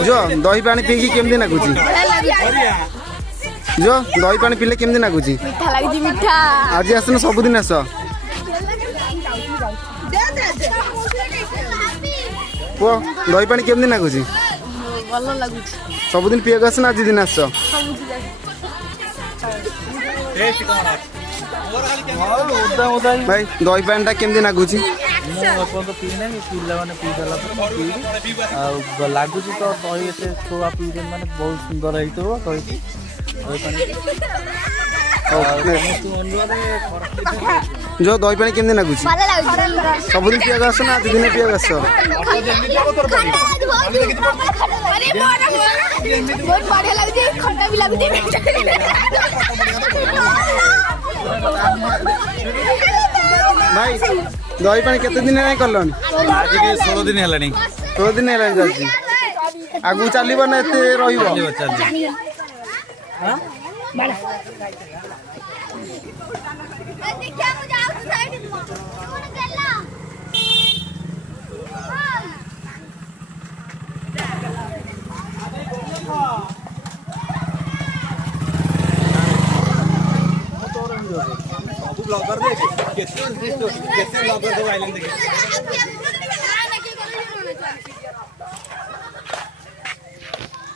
जो दही पानी पीकी केमती नागुची जो दही पानी पीले केमती नागुची मीठा लागी मीठा आज आसन सबुदिन आस पुओ दही पानी केमती नागुची भल लागुची सबुदिन पियाक आसन आज दिन आस भाई दही पानी टा केमती नागुची लगुच तो दही एत छुआ पीजे मैंने बहुत सुंदर जो दही पानी केमती नागुची सबुदिन पियाक आस ना आज दिन पियाक आस बहुत बढ़िया लगती खट्टा भी लगती भाई दही पानी केते दिन नहीं करलनी आज के 16 दिन है 16 दिन है जाची आगु चलीबो ना एते रहिबो ब्लॉगर देख केते ब्लॉगर सब आइलैंड देख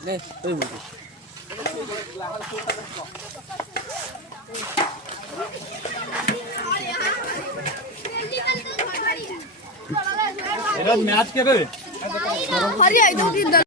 ले ओइ मुझे एरा मैच के बे